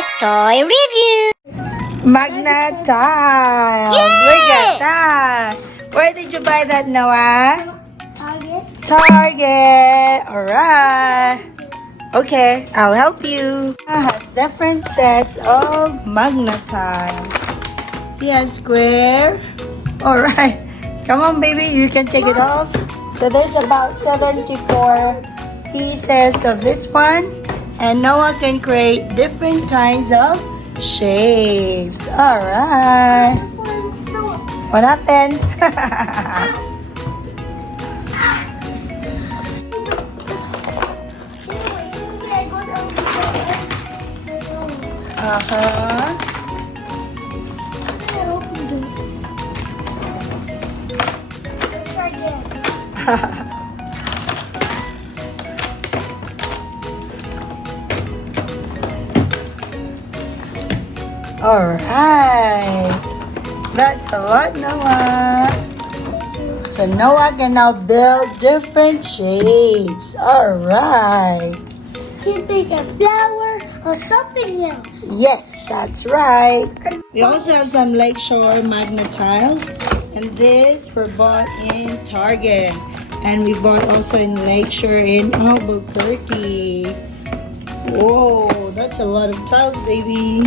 Noah's Toy Review. Magna tiles. Look at that. Where did you buy that, Noah? Target. Alright. Okay, I'll help you. Has different sets of Magna tiles. He has square. Alright. Come on, baby. You can take it off. So there's about 74 pieces of this one. And Noah can create different kinds of shapes. Alright. What happened? Uh-huh. Alright. That's a lot, Noah. So Noah can now build different shapes. Alright. Can make a flower or something else. Yes, that's right. We also have some Lakeshore Magna tiles. And these were bought in Target. And we bought also in Lakeshore in Albuquerque. Whoa, that's a lot of tiles, baby.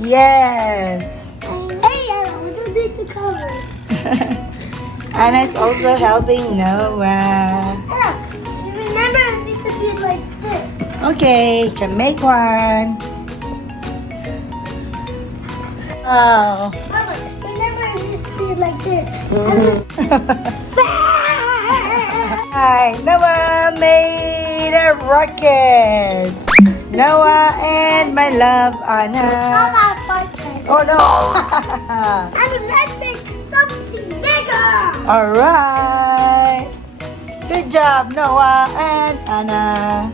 Yes. Hey, we don't need to cover. Anna's also helping Noah. Look, you remember it needs to be like this. Okay, can make one. Oh. Mama, remember it needs to be like this. Hi, Noah made a rocket. Noah and my love, Anna. Oh no. I would like to make something bigger. Alright. Good job, Noah and Anna.